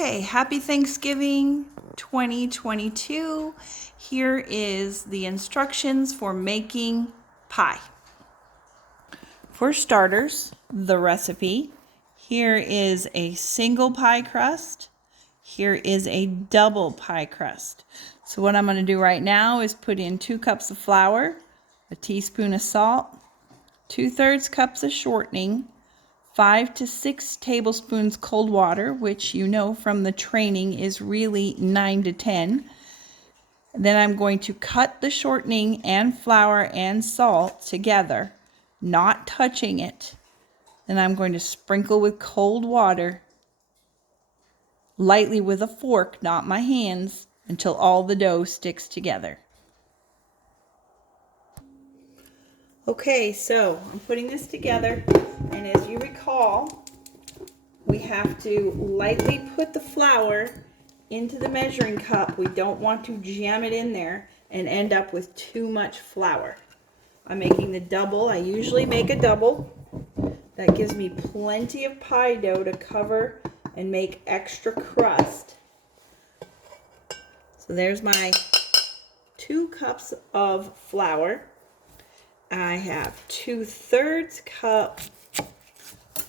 Okay, happy Thanksgiving 2022. Here is the instructions for making pie. For starters, the recipe. Here is a single pie crust. Here is a double pie crust. So what I'm going to do right now is put in 2 cups of flour, a teaspoon of salt, 2/3 cups of shortening, 5 to 6 tablespoons cold water, which you know from the training is really 9 to 10. Then I'm going to cut the shortening and flour and salt together, not touching it. Then I'm going to sprinkle with cold water lightly with a fork, not my hands, until all the dough sticks together. Okay, so I'm putting this together, and as you recall, we have to lightly put the flour into the measuring cup. We don't want to jam it in there and end up with too much flour. I'm making the double. I usually make a double. That gives me plenty of pie dough to cover and make extra crust. So there's my 2 cups of flour. I have 2/3 cup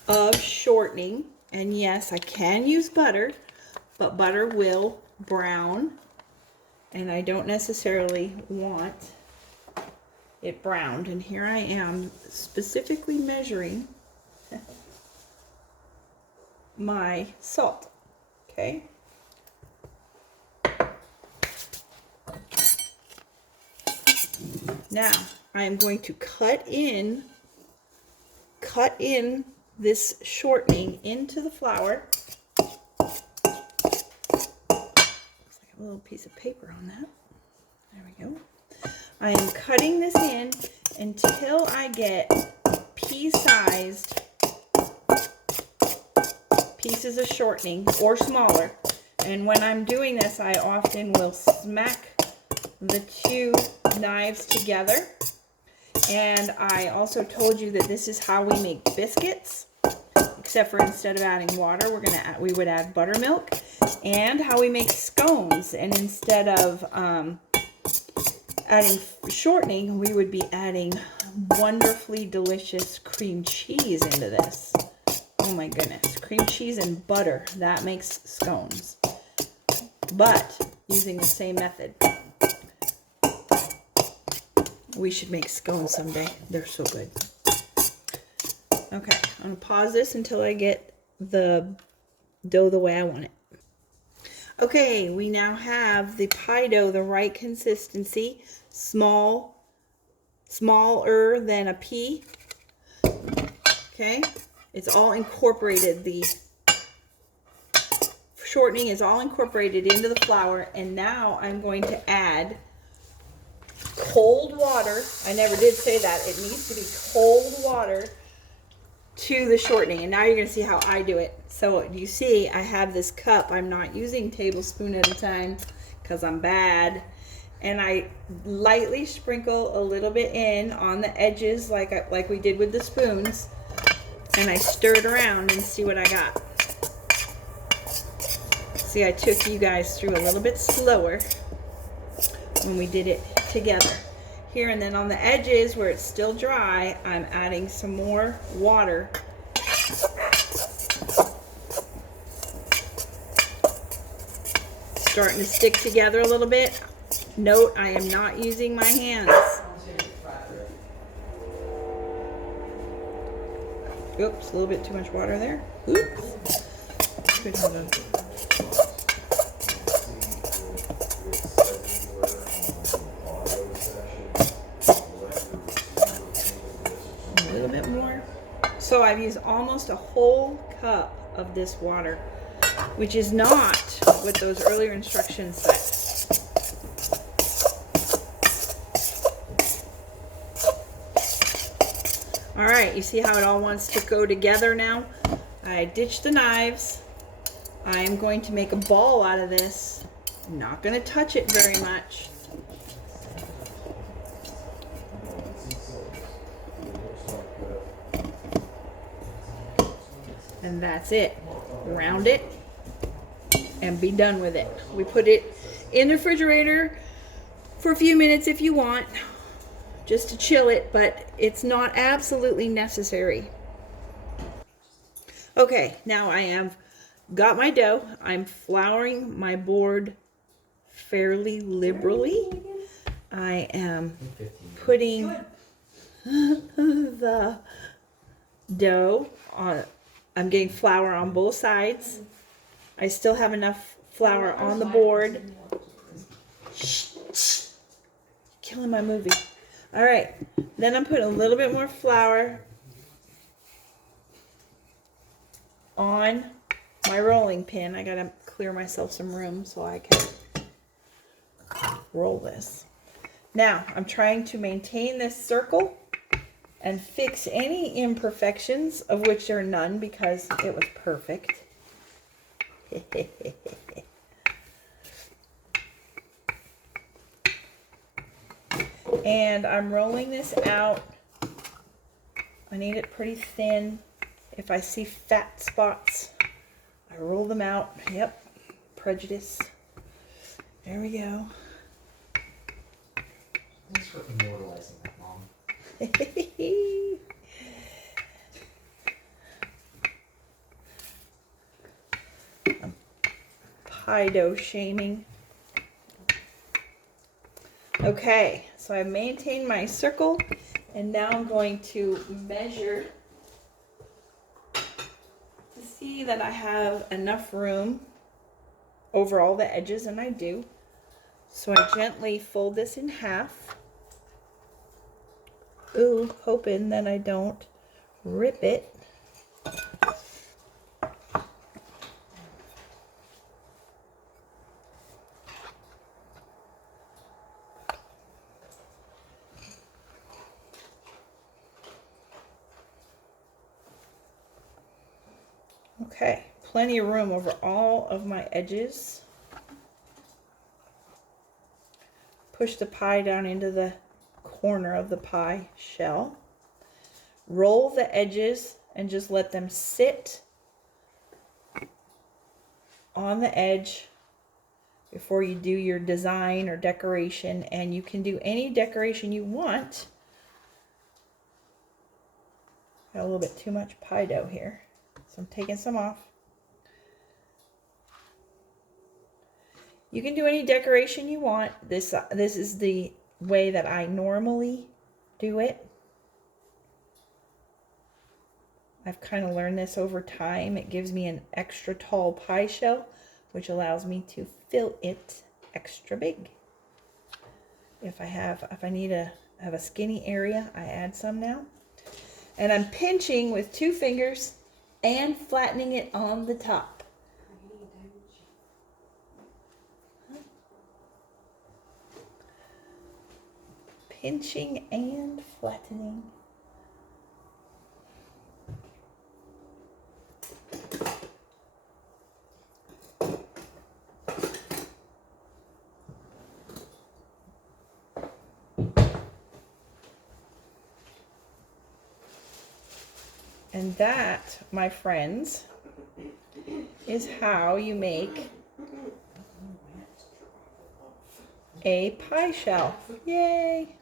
of shortening. And yes, I can use butter, but butter will brown, and I don't necessarily want it browned. And here I am specifically measuring my salt. Okay. Now I am going to cut in this shortening into the flour. Looks like a little piece of paper on that. There we go. I am cutting this in until I get pea-sized pieces of shortening or smaller. And when I'm doing this, I often will smack the 2 knives together. And I also told you that this is how we make biscuits, except for instead of adding water, we would add buttermilk, and how we make scones. And instead of adding shortening, we would be adding wonderfully delicious cream cheese into this. Oh my goodness, cream cheese and butter, that makes scones. But using the same method. We should make scones someday. They're so good. Okay, I'm going to pause this until I get the dough the way I want it. Okay, we now have the pie dough the right consistency. Smaller than a pea. Okay, it's all incorporated. The shortening is all incorporated into the flour, and now I'm going to add cold water. I never did say that. It needs to be cold water to the shortening. And now you're going to see how I do it. So you see I have this cup. I'm not using tablespoon at a time because I'm bad. And I lightly sprinkle a little bit in on the edges like we did with the spoons. And I stir it around and see what I got. See, I took you guys through a little bit slower when we did it together here. And then on the edges where it's still dry, I'm adding some more water. Starting to stick together a little bit. Note, I am not using my hands. Oops, a little bit too much water there. Oops. Could have a little bit more. So I've used almost a whole cup of this water, which is not what those earlier instructions said. All right, you see how it all wants to go together now? I ditched the knives. I am going to make a ball out of this. I'm not going to touch it very much. And that's it. Round it. and be done with it. We put it in the refrigerator for a few minutes if you want, just to chill it, but it's not absolutely necessary. Okay, now I have got my dough. I'm flouring my board fairly liberally. I am putting the dough on. I'm getting flour on both sides. I still have enough flour on the board. Killing my movie. All right, then I'm putting a little bit more flour on my rolling pin. I gotta clear myself some room so I can roll this. Now I'm trying to maintain this circle and fix any imperfections, of which there are none because it was perfect. And I'm rolling this out. I need it pretty thin. If I see fat spots, I roll them out. Yep, prejudice. There we go. Thanks for immortalizing that, Mom. I'm pie dough shaming. Okay, so I maintained my circle, and now I'm going to measure to see that I have enough room over all the edges, and I do. So I gently fold this in half. Ooh, hoping that I don't rip it. Okay, plenty of room over all of my edges. Push the pie down into the corner of the pie shell. Roll the edges and just let them sit on the edge before you do your design or decoration. And you can do any decoration you want. Got a little bit too much pie dough here, so I'm taking some off. You can do any decoration you want. This is the way that I normally do it. I've kind of learned this over time. It gives me an extra tall pie shell, which allows me to fill it extra big. If I need to have a skinny area, I add some now. And I'm pinching with 2 fingers and flattening it on the top. Pinching and flattening. And that, my friends, is how you make a pie shell. Yay!